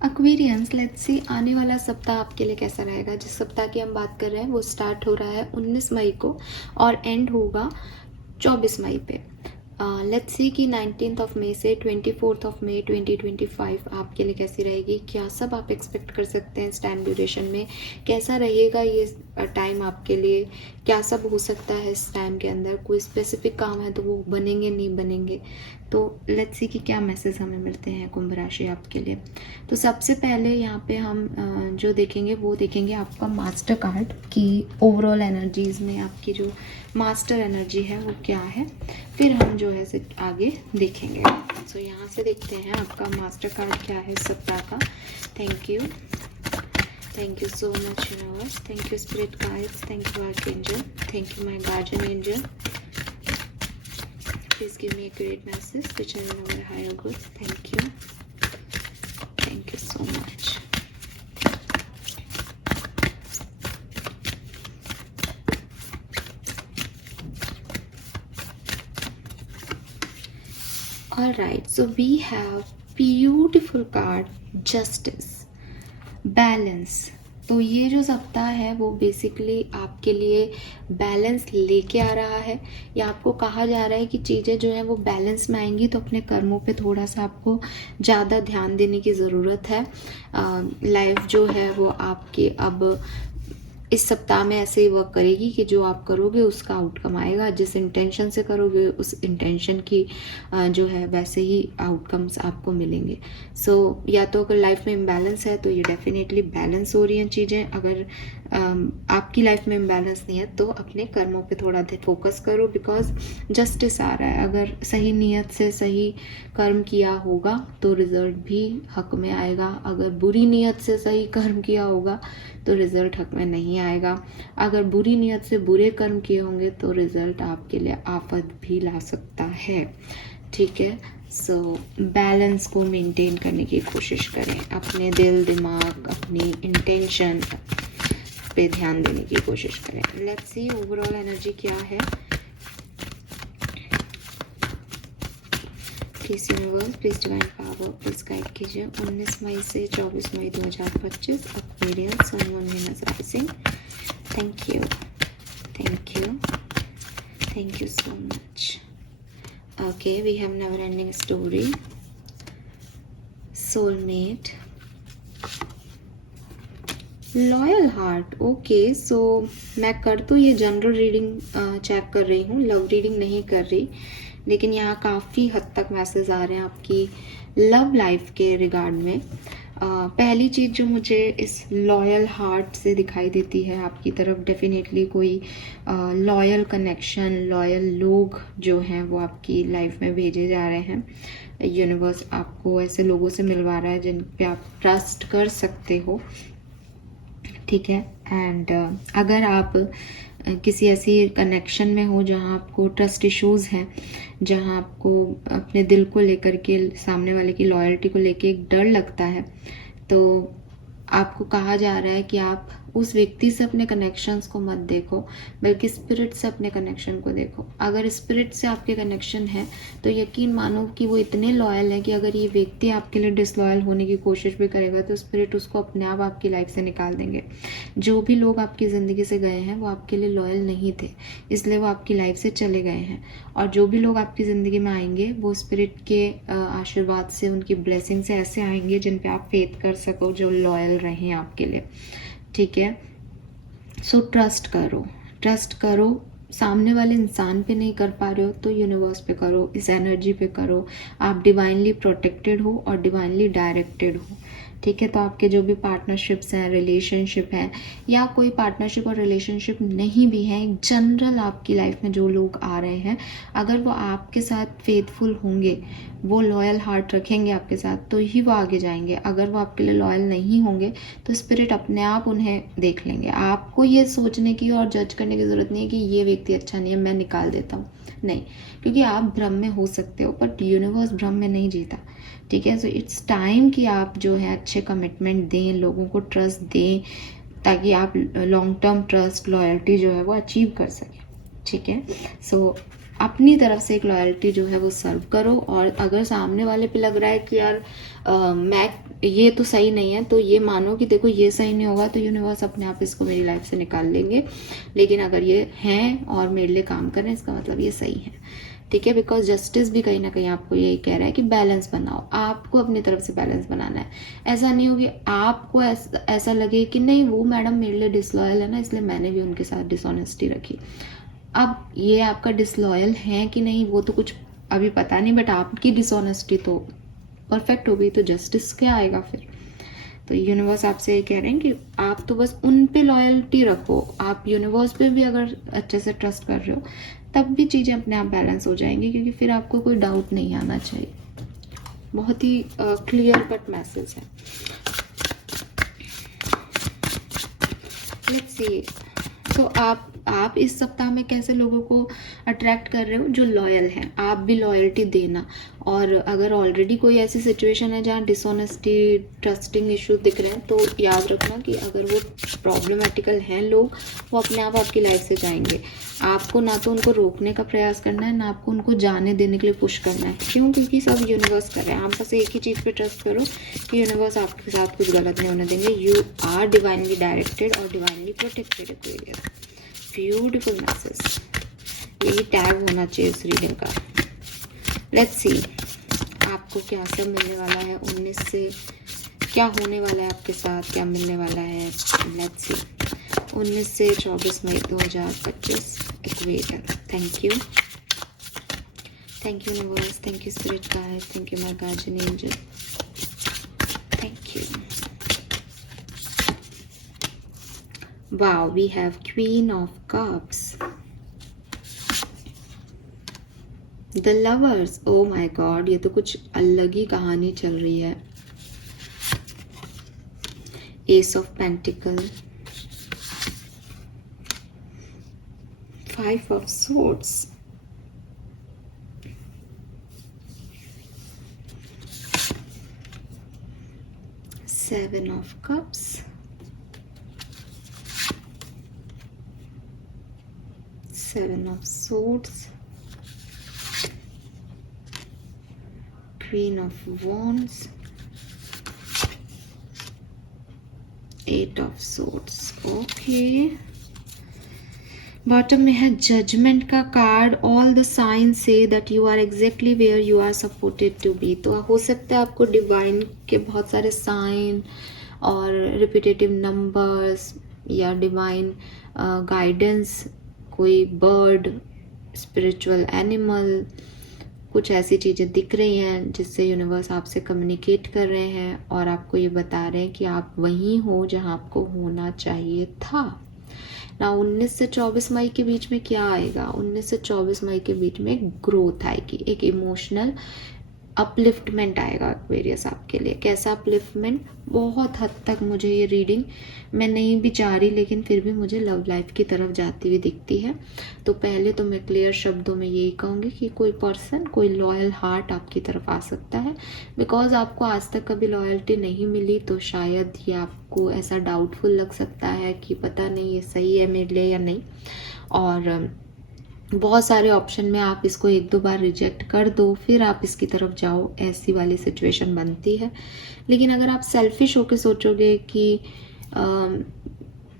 Aquarians, let's see आने वाला सप्ताह आपके लिए कैसा रहेगा। जिस सप्ताह की हम बात कर रहे हैं वो स्टार्ट हो रहा है 19 मई को और एंड होगा 24 मई पे। लेट्स सी कि 19 मई से 24 मई 2025 आपके लिए कैसी रहेगी, क्या सब आप एक्सपेक्ट कर सकते हैं इस टाइम ड्यूरेशन में, कैसा रहेगा ये टाइम आपके लिए, क्या सब हो सकता है इस टाइम के अंदर, कोई स्पेसिफिक काम है तो वो बनेंगे नहीं बनेंगे। तो लेट्स सी कि क्या मैसेज हमें मिलते हैं कुंभ राशि आपके लिए। तो सबसे पहले यहाँ पे हम जो देखेंगे वो देखेंगे आपका मास्टर कार्ड की ओवरऑल एनर्जीज में आपकी जो मास्टर एनर्जी है वो क्या है, फिर हम जो है से आगे देखेंगे। सो यहाँ से देखते हैं आपका मास्टर कार्ड क्या है इस सप्ताह का। Thank you so much universe, thank you spirit guides, thank you archangel, thank you my guardian angel, please give me a great message which is in our higher goods. Thank you so much. All right, so we have beautiful card justice, balance. तो ये जो सप्ताह है वो basically आपके लिए balance लेके आ रहा है, या आपको कहा जा रहा है कि चीज़ें जो हैं वो बैलेंस में आएंगी। तो अपने कर्मों पे थोड़ा सा आपको ज़्यादा ध्यान देने की ज़रूरत है। लाइफ जो है वो आपके अब इस सप्ताह में ऐसे ही वर्क करेगी कि जो आप करोगे उसका आउटकम आएगा, जिस इंटेंशन से करोगे उस इंटेंशन की जो है वैसे ही आउटकम्स आपको मिलेंगे। सो या तो अगर लाइफ में इम्बैलेंस है तो ये डेफिनेटली बैलेंस हो रही हैं चीज़ें। अगर आपकी लाइफ में इम्बैलेंस नहीं है तो अपने कर्मों पे थोड़ा फोकस करो, बिकॉज जस्टिस आ रहा है। अगर सही नीयत से सही कर्म किया होगा तो रिजल्ट भी हक में आएगा, अगर बुरी नीयत से सही कर्म किया होगा तो रिजल्ट हक में नहीं आएगा। अगर बुरी नीयत से बुरे कर्म किए होंगे तो रिजल्ट आपके लिए आफत भी ला सकता है। ठीक है, सो बैलेंस को मेंटेन करने की कोशिश करें, अपने दिल दिमाग अपनी इंटेंशन पे ध्यान देने की कोशिश करें। लेट्स सी ओवरऑल एनर्जी क्या है। Please universe, please divine power, please guide कीजिए 19 मई से 24 मई 2025 Aquarius sun moon Venus rising. Thank you so much. Okay, we have never ending story, soulmate, loyal heart. Okay, so मैं कर तो ये जनरल रीडिंग चेक कर रही हूँ, लव रीडिंग नहीं कर रही, लेकिन यहाँ काफ़ी हद तक मैसेज आ रहे हैं आपकी लव लाइफ के रिगार्ड में। पहली चीज़ जो मुझे इस लॉयल हार्ट से दिखाई देती है आपकी तरफ, डेफिनेटली कोई लॉयल कनेक्शन, लॉयल लोग जो हैं वो आपकी लाइफ में भेजे जा रहे हैं। यूनिवर्स आपको ऐसे लोगों से मिलवा रहा है जिन पे आप ट्रस्ट कर सकते हो। ठीक है, एंड अगर आप किसी ऐसी कनेक्शन में हो जहाँ आपको ट्रस्ट इश्यूज़ हैं, जहाँ आपको अपने दिल को लेकर के सामने वाले की लॉयल्टी को लेके एक डर लगता है, तो आपको कहा जा रहा है कि आप उस व्यक्ति से अपने कनेक्शंस को मत देखो, बल्कि स्पिरिट से अपने कनेक्शन को देखो। अगर स्पिरिट से आपके कनेक्शन है तो यकीन मानो कि वो इतने लॉयल हैं कि अगर ये व्यक्ति आपके लिए डिसलॉयल होने की कोशिश भी करेगा तो स्पिरिट उसको अपने आप आपकी लाइफ से निकाल देंगे। जो भी लोग आपकी ज़िंदगी से गए हैं वो आपके लिए लॉयल नहीं थे, इसलिए वो आपकी लाइफ से चले गए हैं। और जो भी लोग आपकी ज़िंदगी में आएंगे वो स्पिरिट के आशीर्वाद से, उनकी ब्लेसिंग से ऐसे आएंगे जिन पे आप फेथ कर सको, जो लॉयल रहें आपके लिए। ठीक है, सो ट्रस्ट करो। सामने वाले इंसान पे नहीं कर पा रहे हो तो यूनिवर्स पे करो, इस एनर्जी पे करो। आप डिवाइनली प्रोटेक्टेड हो और डिवाइनली डायरेक्टेड हो। ठीक है, तो आपके जो भी पार्टनरशिप्स हैं, रिलेशनशिप हैं, या कोई पार्टनरशिप और रिलेशनशिप नहीं भी हैं, एक जनरल आपकी लाइफ में जो लोग आ रहे हैं, अगर वो आपके साथ फेथफुल होंगे, वो लॉयल हार्ट रखेंगे आपके साथ, तो ही वो आगे जाएंगे। अगर वो आपके लिए लॉयल नहीं होंगे तो स्पिरिट अपने आप उन्हें देख लेंगे। आपको ये सोचने की और जज करने की ज़रूरत नहीं है कि ये व्यक्ति अच्छा नहीं है, मैं निकाल देता हूँ, नहीं, क्योंकि आप भ्रम में हो सकते हो बट यूनिवर्स भ्रम में नहीं जीता। ठीक है, सो इट्स टाइम कि आप जो है अच्छे कमिटमेंट दें, लोगों को ट्रस्ट दें, ताकि आप लॉन्ग टर्म ट्रस्ट, लॉयल्टी जो है वो अचीव कर सकें। ठीक है, सो अपनी तरफ से एक लॉयल्टी जो है वो सर्व करो। और अगर सामने वाले पे लग रहा है कि यार मैं ये तो सही नहीं है, तो ये मानो कि देखो ये सही नहीं होगा तो यूनिवर्स अपने आप इसको मेरी लाइफ से निकाल लेंगे। लेकिन अगर ये हैं और मेरे लिए काम कर रहे हैं, इसका मतलब ये सही है, ठीक है। बिकॉज जस्टिस भी कहीं ना कहीं आपको यही कह रहा है कि बैलेंस बनाओ, आपको अपनी तरफ से बैलेंस बनाना है। ऐसा नहीं हो कि आपको ऐसा लगे कि नहीं वो मैडम मेरे लिए डिसलॉयल है ना, इसलिए मैंने भी उनके साथ डिसऑनेस्टी रखी। अब ये आपका डिसलॉयल है कि नहीं वो तो कुछ अभी पता नहीं, बट आपकी डिसऑनेस्टी तो परफेक्ट हो गई, तो जस्टिस क्या आएगा फिर। तो यूनिवर्स आपसे ये कह रहे हैं कि आप तो बस उन पे लॉयल्टी रखो। आप यूनिवर्स पे भी अगर अच्छे से ट्रस्ट कर रहे हो तब भी चीज़ें अपने आप बैलेंस हो जाएंगी, क्योंकि फिर आपको कोई डाउट नहीं आना चाहिए। बहुत ही क्लियर कट मैसेज है। Let's see. तो आप इस सप्ताह में कैसे लोगों को अट्रैक्ट कर रहे हो, जो लॉयल हैं। आप भी लॉयल्टी देना। और अगर ऑलरेडी कोई ऐसी सिचुएशन है जहाँ डिसऑनेस्टी, ट्रस्टिंग इशू दिख रहे हैं, तो याद रखना कि अगर वो प्रॉब्लमेटिकल हैं लोग, वो अपने आप आपकी लाइफ से जाएंगे। आपको ना तो उनको रोकने का प्रयास करना है, ना आपको उनको जाने देने के लिए पुश करना है। क्यों? क्योंकि सब यूनिवर्स कर रहे हैं। आप बस एक ही चीज़ पे ट्रस्ट करो कि यूनिवर्स आपके साथ कुछ गलत नहीं होने देंगे। यू आर डिवाइनली डायरेक्टेड और डिवाइनली प्रोटेक्टेड। ब्यूटीफुल मैसेज, यही टैग होना चाहिए इस रीडिंग का। लेट्स सी आपको क्या सब मिलने वाला है 19 से, क्या होने वाला है आपके साथ, क्या मिलने वाला है। लेट्स सी 19 से 24 मई 2025 equator. Thank you universe, thank you spirit guide, thank you my guardian angel, thank you. Wow, we have Queen of Cups. The Lovers. Oh my God, ये तो कुछ अलग ही कहानी चल रही है। Ace of Pentacle, 5 of Swords, Seven of Cups, Seven of Swords, Queen of Wands, 8 of Swords. Okay. Bottom में है जजमेंट का card. All the sign say that you are exactly where you are supported to be. तो हो सकता है आपको divine के बहुत सारे साइन और रिपीटेटिव नंबर्स या डिवाइन गाइडेंस, कोई बर्ड, स्पिरिचुअल एनिमल, कुछ ऐसी चीज़ें दिख रही हैं जिससे यूनिवर्स आपसे कम्युनिकेट कर रहे हैं और आपको ये बता रहे हैं कि आप वहीं हो जहां आपको होना चाहिए था ना। 19 से 24 मई के बीच में क्या आएगा? 19 से 24 मई के बीच में ग्रोथ आएगी, एक इमोशनल अपलिफ्टमेंट आएगा एक्वेरियस आपके लिए। कैसा अपलिफ्टमेंट? बहुत हद तक मुझे ये रीडिंग, मैं नहीं भी चाह रही लेकिन फिर भी मुझे लव लाइफ की तरफ जाती हुई दिखती है। तो पहले तो मैं क्लियर शब्दों में यही कहूँगी कि कोई पर्सन, कोई लॉयल हार्ट आपकी तरफ आ सकता है। बिकॉज आपको आज तक कभी लॉयल्टी नहीं मिली, तो शायद ये आपको ऐसा डाउटफुल लग सकता है कि पता नहीं ये सही है मेरे लिए या नहीं। और बहुत सारे ऑप्शन में आप इसको 1-2 बार रिजेक्ट कर दो, फिर आप इसकी तरफ जाओ, ऐसी वाली सिचुएशन बनती है। लेकिन अगर आप सेल्फिश होकर सोचोगे कि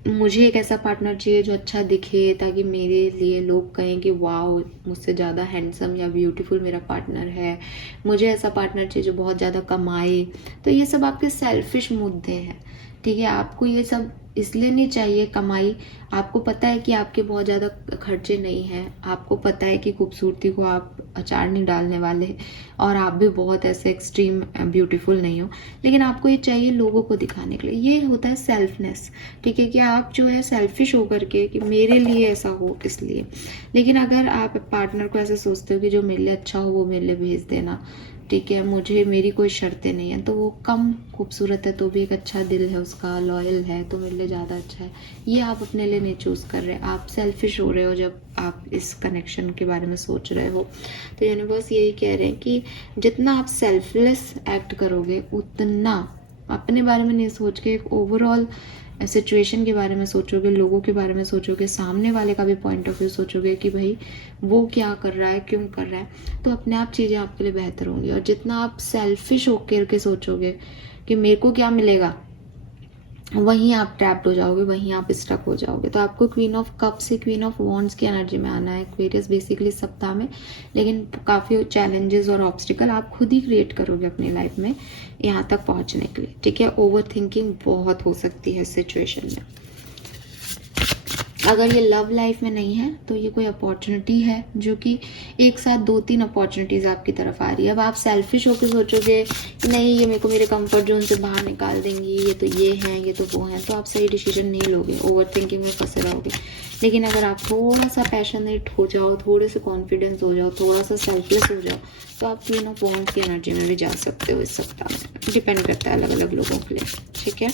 मुझे एक ऐसा पार्टनर चाहिए जो अच्छा दिखे, ताकि मेरे लिए लोग कहें कि वाओ मुझसे ज़्यादा हैंडसम या ब्यूटीफुल मेरा पार्टनर है, मुझे ऐसा पार्टनर चाहिए जो बहुत ज़्यादा कमाए, तो ये सब आपके सेल्फिश मुद्दे हैं। ठीक है, आपको ये सब इसलिए नहीं चाहिए कमाई। आपको पता है कि आपके बहुत ज़्यादा खर्चे नहीं हैं, आपको पता है कि खूबसूरती को आप अचार नहीं डालने वाले, और आप भी बहुत ऐसे एक्सट्रीम ब्यूटीफुल नहीं हो, लेकिन आपको ये चाहिए लोगों को दिखाने के लिए। ये होता है सेल्फनेस। ठीक है, कि आप जो है सेल्फिश होकर के कि मेरे लिए ऐसा हो इसलिए। लेकिन अगर आप पार्टनर को ऐसे सोचते हो कि जो मेरे लिए अच्छा हो वो मेरे लिए भेज देना, ठीक है, मुझे मेरी कोई शर्तें नहीं है, तो वो कम खूबसूरत है तो भी एक अच्छा दिल है उसका, लॉयल है तो मेरे लिए ज़्यादा अच्छा है, ये आप अपने लिए नहीं चूज़ कर रहे। आप सेल्फिश हो रहे हो जब आप इस कनेक्शन के बारे में सोच रहे हो। तो यूनिवर्स यही कह रहे हैं कि जितना आप सेल्फलेस एक्ट करोगे, उतना अपने बारे में नहीं सोच के एक ओवरऑल सिचुएशन के बारे में सोचोगे, लोगों के बारे में सोचोगे, सामने वाले का भी पॉइंट ऑफ व्यू सोचोगे कि भाई वो क्या कर रहा है, क्यों कर रहा है, तो अपने आप चीज़ें आपके लिए बेहतर होंगी। और जितना आप सेल्फिश होकर के सोचोगे कि मेरे को क्या मिलेगा, वहीं आप ट्रैप्ड हो जाओगे, वहीं आप स्टक हो जाओगे। तो आपको क्वीन ऑफ कप से क्वीन ऑफ वॉन्ड्स की एनर्जी में आना है एक्वेरियस बेसिकली सप्ताह में। लेकिन काफ़ी चैलेंजेस और ऑब्स्टिकल आप खुद ही क्रिएट करोगे अपनी लाइफ में यहाँ तक पहुँचने के लिए, ठीक है। ओवर थिंकिंग बहुत हो सकती है सिचुएशन में। अगर ये लव लाइफ में नहीं है तो ये कोई अपॉर्चुनिटी है जो कि एक साथ 2-3 अपॉर्चुनिटीज़ आपकी तरफ आ रही है। अब आप सेल्फिश होकर सोचोगे कि नहीं ये मेरे को मेरे कंफर्ट जोन से बाहर निकाल देंगी, ये तो ये हैं, ये तो वो हैं, तो आप सही डिसीजन नहीं लोगे, ओवर थिंकिंग में फंसे रहोगे। लेकिन अगर आप थोड़ा सा पैशनेट हो जाओ, थोड़े से कॉन्फिडेंस हो जाओ, थोड़ा सा सेल्फलेस हो जाओ, तो आप क्वीन ऑफ वॉन्ड्स की एनर्जी में भी जा सकते हो इस सप्ताह में। डिपेंड करता है अलग अलग लोगों के लिए, ठीक है।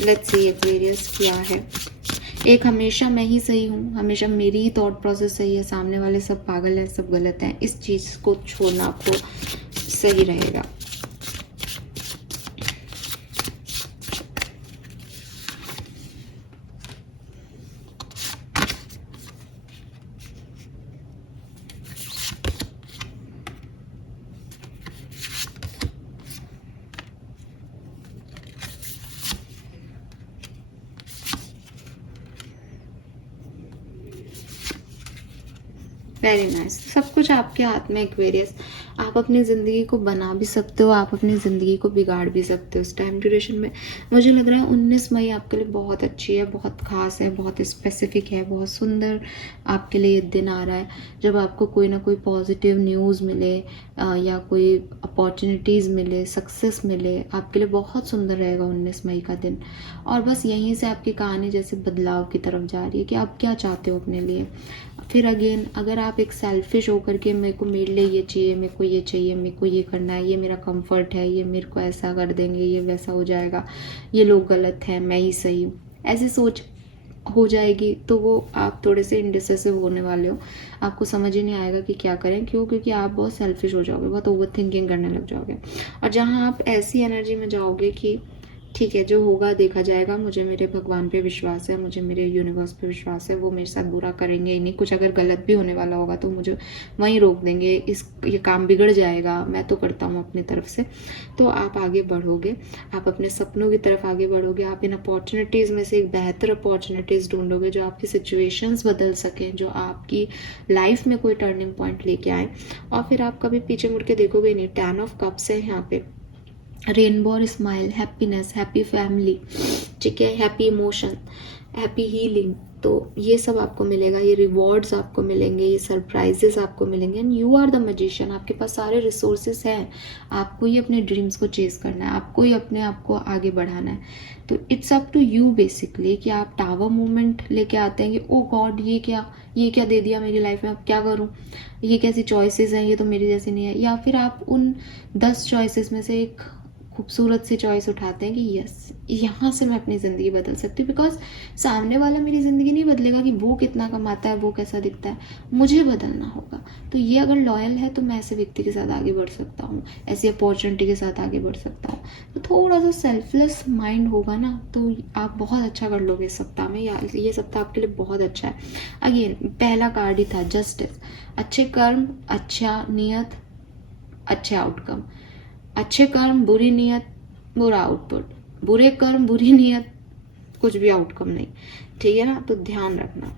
लेट्स सी एक्वेरियस क्या है। एक हमेशा मैं ही सही हूँ, हमेशा मेरी ही थॉट प्रोसेस सही है, सामने वाले सब पागल हैं, सब गलत हैं, इस चीज़ को छोड़ना आपको सही रहेगा। Very nice. सब कुछ आपके हाथ में एक्वेरियस। आप अपनी ज़िंदगी को बना भी सकते हो, आप अपनी ज़िंदगी को बिगाड़ भी सकते हो इस टाइम ड्यूरेशन में। मुझे लग रहा है 19 मई आपके लिए बहुत अच्छी है, बहुत ख़ास है, बहुत स्पेसिफिक है, बहुत सुंदर आपके लिए ये दिन आ रहा है जब आपको कोई ना कोई पॉजिटिव न्यूज़ मिले या कोई अपॉर्चुनिटीज़ मिले, सक्सेस मिले। आपके लिए बहुत सुंदर रहेगा 19 मई का दिन। और बस यहीं से आपकी कहानी जैसे बदलाव की तरफ जा रही है कि आप क्या चाहते हो अपने लिए। फिर अगेन अगर आप एक सेल्फिश होकर के मेरे को मेरे लिए ये चाहिए, मेरे को ये चाहिए, मेरे को ये करना है, ये मेरा कंफर्ट है, ये मेरे को ऐसा कर देंगे, ये वैसा हो जाएगा, ये लोग गलत हैं, मैं ही सही हूँ, ऐसी सोच हो जाएगी तो वो आप थोड़े से इंडिसिसिव होने वाले हो। आपको समझ ही नहीं आएगा कि क्या करें, क्यों, क्योंकि आप बहुत सेल्फिश हो जाओगे, बहुत ओवर थिंकिंग करने लग जाओगे। और जहाँ आप ऐसी एनर्जी में जाओगे कि ठीक है जो होगा देखा जाएगा, मुझे मेरे भगवान पे विश्वास है, मुझे मेरे यूनिवर्स पे विश्वास है, वो मेरे साथ बुरा करेंगे ही नहीं, कुछ अगर गलत भी होने वाला होगा तो मुझे वहीं रोक देंगे, ये काम बिगड़ जाएगा, मैं तो करता हूँ अपनी तरफ से। तो आप आगे बढ़ोगे, आप अपने सपनों की तरफ आगे बढ़ोगे, आप इन अपॉर्चुनिटीज़ में से एक बेहतर अपॉर्चुनिटीज़ ढूंढोगे जो आपकी सिचुएशंस बदल सकें, जो आपकी लाइफ में कोई टर्निंग पॉइंट लेके आए। और फिर आप कभी पीछे मुड़ के देखोगे नहीं। 10 ऑफ कप्स है यहाँ पे, रेनबो और स्माइल, हैप्पीनेस, हैप्पी फैमिली, ठीक है, हैप्पी इमोशन, हैप्पी हीलिंग, तो ये सब आपको मिलेगा, ये रिवॉर्ड्स आपको मिलेंगे, ये सरप्राइजेस आपको मिलेंगे। And you are the magician, आपके पास सारे रिसोर्सेज हैं, आपको ही अपने ड्रीम्स को चेस करना है, आपको ही अपने आप को आगे बढ़ाना है। तो it's up to you basically कि आप टावर मूवमेंट लेके आते हैं कि ओ गॉड ये क्या दे दिया मेरी लाइफ में, अब क्या करूं, ये कैसी चॉइसेस हैं, ये तो मेरी जैसी नहीं है। या फिर आप उन 10 चॉइसेस में से एक खूबसूरत सी चॉइस उठाते हैं कि यस यहाँ से मैं अपनी ज़िंदगी बदल सकती हूँ। बिकॉज सामने वाला मेरी ज़िंदगी नहीं बदलेगा कि वो कितना कमाता है, वो कैसा दिखता है, मुझे बदलना होगा। तो ये अगर लॉयल है तो मैं ऐसे व्यक्ति के साथ आगे बढ़ सकता हूँ, ऐसी अपॉर्चुनिटी के साथ आगे बढ़ सकता हूँ। तो थोड़ा सा सेल्फलेस माइंड होगा ना तो आप बहुत अच्छा कर लोगे इस सप्ताह में, या ये सप्ताह आपके लिए बहुत अच्छा है। अगेन पहला कार्ड ही था जस्टिस, अच्छे कर्म, अच्छा नियत, अच्छे आउटकम। अच्छे कर्म, बुरी नियत, बुरा आउटपुट, बुरे कर्म, बुरी नियत, कुछ भी आउटकम नहीं, ठीक है ना। तो ध्यान रखना।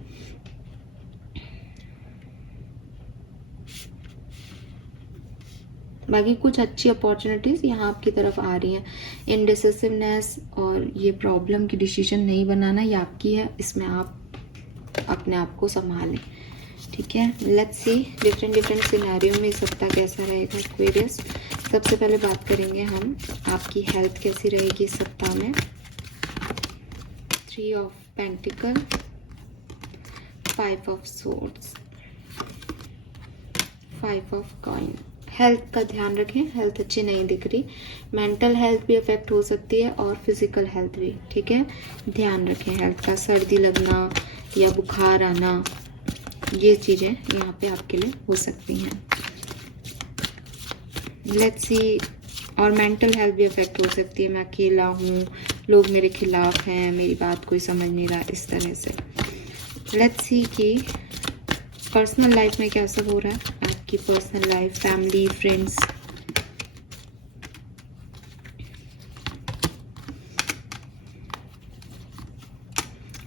बाकी कुछ अच्छी अपॉर्चुनिटीज यहाँ आपकी तरफ आ रही हैं। इनडिसिसिवनेस और ये प्रॉब्लम की डिसीजन नहीं बनाना ये आपकी है, इसमें आप अपने आप को संभालें, ठीक है। लेट्स सी डिफरेंट सिनेरियो में इस सप्ताह कैसा रहेगा एक्वेरियस। सबसे पहले बात करेंगे हम आपकी हेल्थ कैसी रहेगी इस सप्ताह में। 3 of pentacle, 5 of swords, 5 of coin. Health का ध्यान रखें, हेल्थ अच्छी नहीं दिख रही, मेंटल हेल्थ भी अफेक्ट हो सकती है और फिजिकल हेल्थ भी, ठीक है। ध्यान रखें हेल्थ का, सर्दी लगना या बुखार आना, ये चीज़ें यहाँ पे आपके लिए हो सकती हैं। लेट्स सी और मेंटल हेल्थ भी अफेक्ट हो सकती है, मैं अकेला हूँ, लोग मेरे खिलाफ हैं, मेरी बात कोई समझ नहीं रहा, इस तरह से। लेट्स सी कि पर्सनल लाइफ में क्या सब हो रहा है, आपकी personal life, family, friends.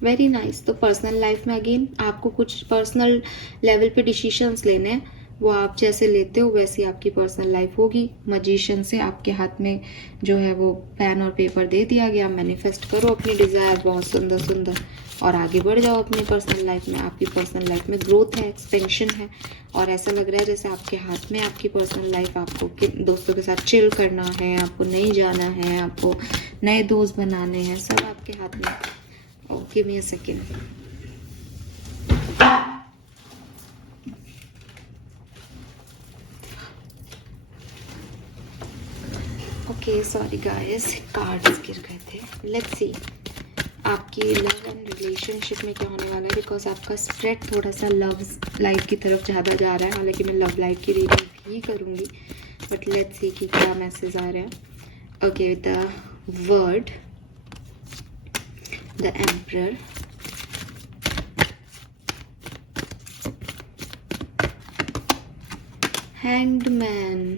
Very nice. तो पर्सनल लाइफ में अगेन आपको कुछ पर्सनल लेवल पे डिसीजंस लेने हैं, वो आप जैसे लेते हो वैसी आपकी पर्सनल लाइफ होगी। मजिशियन से आपके हाथ में जो है वो पेन और पेपर दे दिया गया, मैनिफेस्ट करो अपनी डिज़ायर बहुत सुंदर सुंदर और आगे बढ़ जाओ अपनी पर्सनल लाइफ में। आपकी पर्सनल लाइफ में ग्रोथ है, एक्सपेंशन है, और ऐसा लग रहा है जैसे आपके हाथ में आपकी पर्सनल लाइफ, आपको दोस्तों के साथ चिल करना है, आपको नहीं जाना है, आपको नए दोस्त बनाने हैं, सब आपके हाथ में। Give me a second. Okay, sorry guys, cards गिर गए थे। Let's see आपकी लव एंड रिलेशनशिप में क्या होने वाला है, बिकॉज आपका स्प्रेड थोड़ा सा लव लाइफ की तरफ ज़्यादा जा रहा है। हालांकि मैं लव लाइफ की रीडिंग भी करूँगी, बट लेट्स सी कि क्या मैसेज आ रहा है। Okay, the word, the emperor, hanged man,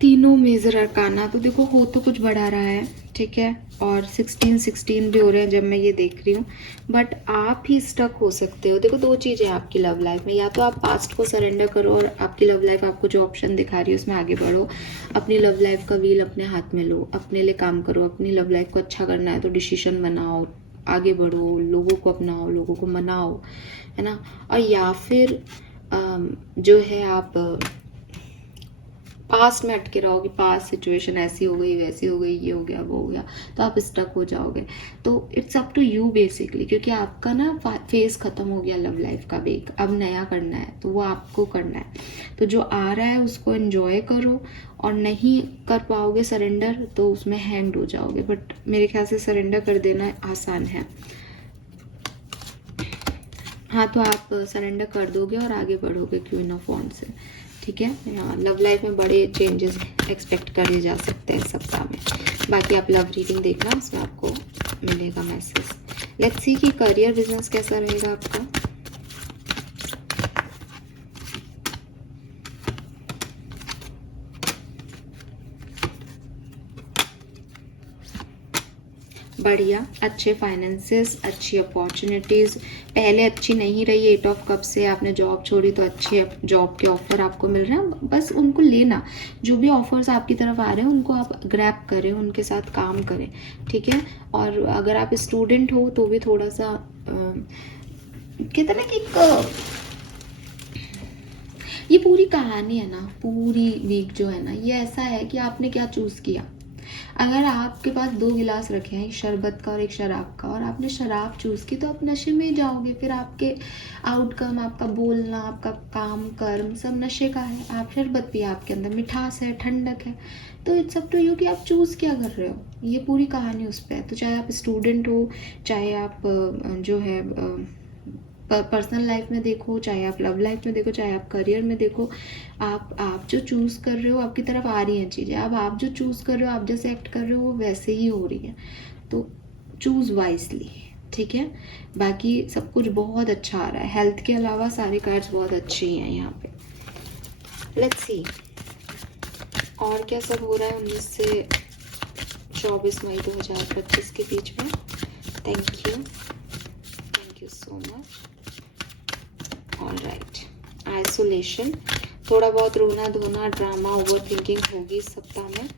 तीनों मेजर अरकाना। तो देखो हो तो कुछ बढ़ा रहा है, ठीक है, और 16 भी हो रहे हैं जब मैं ये देख रही हूँ, बट आप ही स्टक हो सकते हो। देखो दो चीज़ें आपकी लव लाइफ में, या तो आप पास्ट को सरेंडर करो और आपकी लव लाइफ आपको जो ऑप्शन दिखा रही है उसमें आगे बढ़ो, अपनी लव लाइफ का व्हील अपने हाथ में लो, अपने लिए काम करो, अपनी लव लाइफ को अच्छा करना है तो डिसीजन बनाओ, आगे बढ़ो, लोगों को अपनाओ, लोगों को मनाओ, है ना। और या फिर जो है आप पास्ट में अटके रहोगे, पास्ट सिचुएशन ऐसी हो गई, वैसी हो गई, ये हो गया, वो हो गया, तो आप स्टक हो जाओगे। तो it's up to you basically, क्योंकि आपका ना फेज खत्म हो गया लव लाइफ का भी, अब नया करना है तो वो आपको करना है। तो जो आ रहा है उसको एंजॉय करो, और नहीं कर पाओगे सरेंडर तो उसमें हैंग हो जाओगे। बट मेरे ख्याल से सरेंडर कर देना आसान है। हाँ, तो आप सरेंडर कर दोगे और आगे बढ़ोगे क्वीन ऑफ वॉन्ड्स से, ठीक है। हाँ, लव लाइफ में बड़े चेंजेस एक्सपेक्ट करे जा सकते हैं सप्ताह में। बाकी आप लव रीडिंग देखना, उसमें आपको मिलेगा मैसेज। लेट्स सी कि करियर बिजनेस कैसा रहेगा आपका। बढ़िया, अच्छे फाइनेंसेस, अच्छी अपॉर्चुनिटीज़, पहले अच्छी नहीं रही 8 ऑफ कप से आपने जॉब छोड़ी तो अच्छे जॉब के ऑफर आपको मिल रहे हैं, बस उनको लेना। जो भी ऑफर्स आपकी तरफ आ रहे हैं उनको आप ग्रैब करें, उनके साथ काम करें, ठीक है। और अगर आप स्टूडेंट हो तो भी थोड़ा सा कहते हैं ना कि ये पूरी कहानी है ना, पूरी वीक जो है ना, ये ऐसा है कि आपने क्या चूज़ किया। अगर आपके पास 2 गिलास रखे हैं, एक शरबत का और एक शराब का, और आपने शराब चूज़ की तो आप नशे में ही जाओगे। फिर आपके आउटकम, आपका बोलना, आपका काम, कर्म सब नशे का है। आप शरबत पिए, आपके अंदर मिठास है, ठंडक है। तो इट्स अप टू यू कि आप चूज़ क्या कर रहे हो। ये पूरी कहानी उस पर है। तो चाहे आप स्टूडेंट हो, चाहे आप जो है पर्सनल लाइफ में देखो, चाहे आप लव लाइफ में देखो, चाहे आप करियर में देखो, आप जो चूज़ कर रहे हो आपकी तरफ आ रही हैं चीज़ें। अब आप जो चूज़ कर रहे हो, आप जैसे एक्ट कर रहे हो वो वैसे ही हो रही है। तो चूज़ वाइजली, ठीक है। बाकी सब कुछ बहुत अच्छा आ रहा है। हेल्थ के अलावा सारे कार्ड्स बहुत अच्छे ही हैं यहाँ पे। लेट्स सी और क्या सब हो रहा है 19 से 24 मई 2025 के बीच में। Thank you so much. Alright, isolation, थोड़ा बहुत रोना धोना, ड्रामा, ओवर थिंकिंग होगी इस सप्ताह में।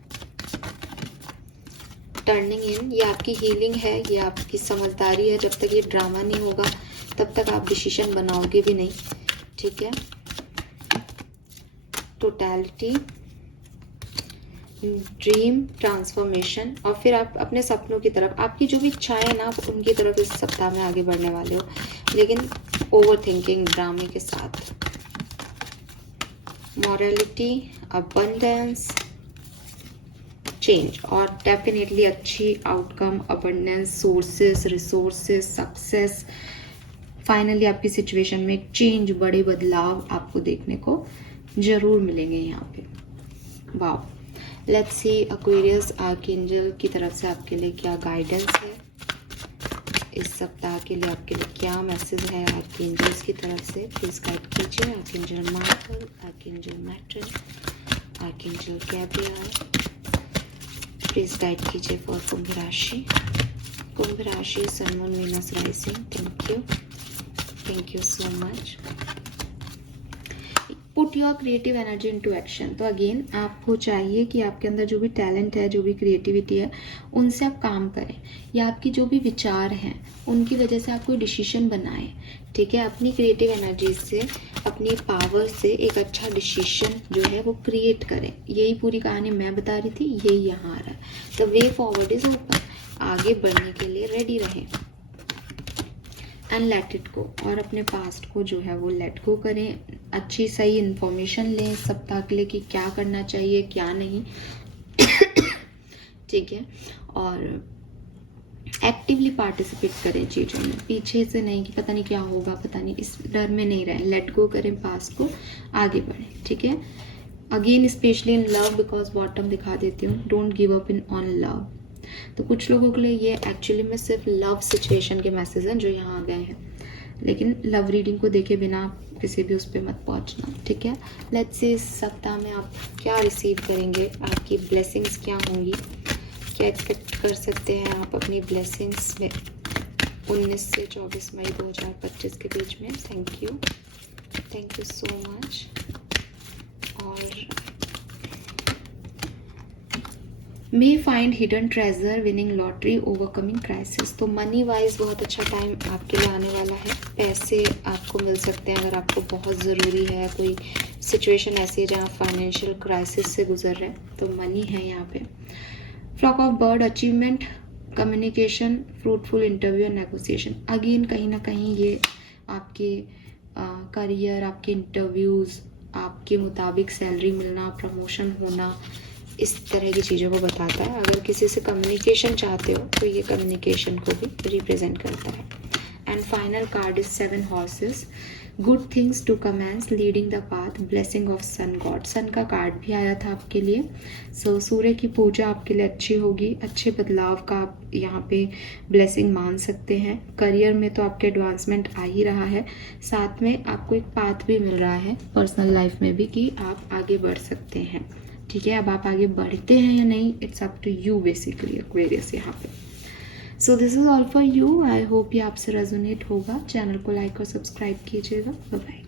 टर्निंग इन, ये आपकी हीलिंग है, ये आपकी समझदारी है। जब तक ये ड्रामा नहीं होगा तब तक आप डिसीजन बनाओगे भी नहीं, ठीक है। टोटैलिटी, ड्रीम, ट्रांसफॉर्मेशन, और फिर आप अपने सपनों की तरफ, आपकी जो भी इच्छाएं ना, आप उनकी तरफ इस सप्ताह में आगे बढ़ने वाले हो, लेकिन ओवर थिंकिंग, ड्रामे के साथ। मॉरलिटी, अबंडेंस, चेंज, और डेफिनेटली अच्छी outcome, abundance, sources, resources, success. Finally आपकी सिचुएशन में एक चेंज, बड़े बदलाव आपको देखने को जरूर मिलेंगे यहाँ पे। Wow, let's see Aquarius archangel की तरफ से आपके लिए क्या गाइडेंस है, इस सप्ताह के लिए आपके लिए क्या मैसेज है आर्कएंजल्स की तरफ से। प्लीज गाइड कीजिए। Archangel Michael, archangel Metatron, archangel Gabriel, please guide कीजिए फॉर कुंभ राशि। कुंभ राशि, sun, moon, Venus, rising. Thank you so much. Put your creative energy into action. तो अगेन आपको चाहिए कि आपके अंदर जो भी टैलेंट है, जो भी क्रिएटिविटी है, उनसे आप काम करें, या आपकी जो भी विचार हैं उनकी वजह से आप कोई डिसीजन बनाएं। ठीक है, अपनी क्रिएटिव एनर्जी से, अपनी पावर से एक अच्छा डिसीजन जो है वो क्रिएट करें। यही पूरी कहानी मैं बता रही थी, यही यहाँ आ रहा है। The way forward is open. आगे बढ़ने के लिए रेडी रहें एंड लेट इट गो। और अपने पास्ट को जो है वो लेट गो करें। अच्छी सही इन्फॉर्मेशन लें इस सप्ताह के लिए कि क्या करना चाहिए क्या नहीं। ठीक है, और एक्टिवली पार्टिसिपेट करें चीज़ों में, पीछे से नहीं कि पता नहीं क्या होगा, पता नहीं, इस डर में नहीं रहें। लेट गो करें पास्ट को, आगे बढ़ें। ठीक है, again specially in love, because bottom दिखा देती हूँ, don't give up in on love. तो कुछ लोगों के लिए ये एक्चुअली में सिर्फ लव सिचुएशन के मैसेज हैं जो यहाँ आ गए हैं, लेकिन लव रीडिंग को देखे बिना किसी भी उस पर मत पहुँचना। ठीक है, लेट्स से इस सप्ताह में आप क्या रिसीव करेंगे, आपकी ब्लेसिंग्स क्या होंगी, क्या एक्सपेक्ट कर सकते हैं आप अपनी ब्लेसिंग्स में 19 से 24 मई 2025 के बीच में। Thank you so much. और may find hidden treasure, winning lottery, overcoming crisis. तो मनी वाइज बहुत अच्छा टाइम आपके लिए आने वाला है। पैसे आपको मिल सकते हैं अगर आपको बहुत ज़रूरी है, कोई सिचुएशन ऐसी है जहाँ फाइनेंशियल क्राइसिस से गुजर रहे हैं, तो मनी है यहाँ पे। Flock of bird, achievement, communication, fruitful interview and negotiation. Again कहीं ना कहीं ये आपके करियर, आपके इंटरव्यूज़, आपके मुताबिक सैलरी मिलना, प्रमोशन होना, इस तरह की चीज़ों को बताता है। अगर किसी से कम्युनिकेशन चाहते हो तो ये कम्युनिकेशन को भी रिप्रेजेंट करता है। And final card is 7 horses, good things to commence, leading the path, blessing of sun god. Sun का कार्ड भी आया था आपके लिए। सो सूर्य की पूजा आपके लिए अच्छी होगी, अच्छे बदलाव का आप यहाँ पे ब्लेसिंग मान सकते हैं। करियर में तो आपके एडवांसमेंट आ ही रहा है, साथ में आपको एक पाथ भी मिल रहा है पर्सनल लाइफ में भी कि आप आगे बढ़ सकते हैं। ठीक है, अब आप आगे बढ़ते हैं या नहीं, it's up to you basically, Aquarius यहाँ पे। So this is all for you. I hope ये आपसे रेजोनेट होगा। चैनल को लाइक और सब्सक्राइब कीजिएगा। Bye bye.